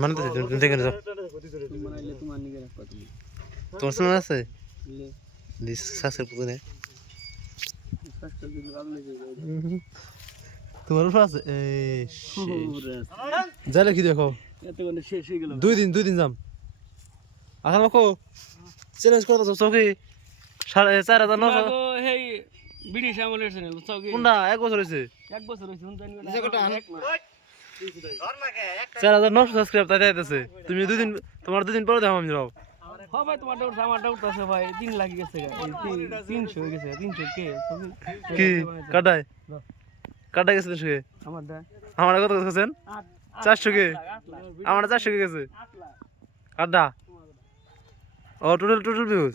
মানে তো দেখে যাও তোমার শোনা আছে শ্বাসের পুজো নেই তোমার আছে যাইলে কি দেখো 2 দিন যাম আসার মাখো চ্যালেঞ্জ করতে চৌকি 4,900 হেই ব্রিটিশ আমলের চৌকি কোনটা 1 বছর হয়েছে 1 বছর হইছে হুন জানি 4,900 সাবস্ক্রাইব তাই আইতাছে তুমি 2 দিন তোমার 2 দিন পরে দাও আমি যাও হ্যাঁ ভাই তোমার ডাউট আমার ডাউট আছে ভাই 3 লাখ গেছে 300 হয়ে গেছে 300 কে কি কাটাই গেছে 300 কে আমার কত গেছেন 400 কে আমার 400 কে গেছে কাটা ও টোটাল ভিউজ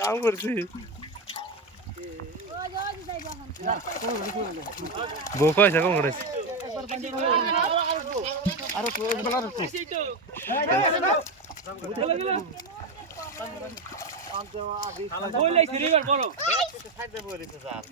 काम करছি বউ পয়সা কম করেছে আরে তো বলা রাখো বই লাইছি রিভার বড় সাইডে বইলিছে স্যার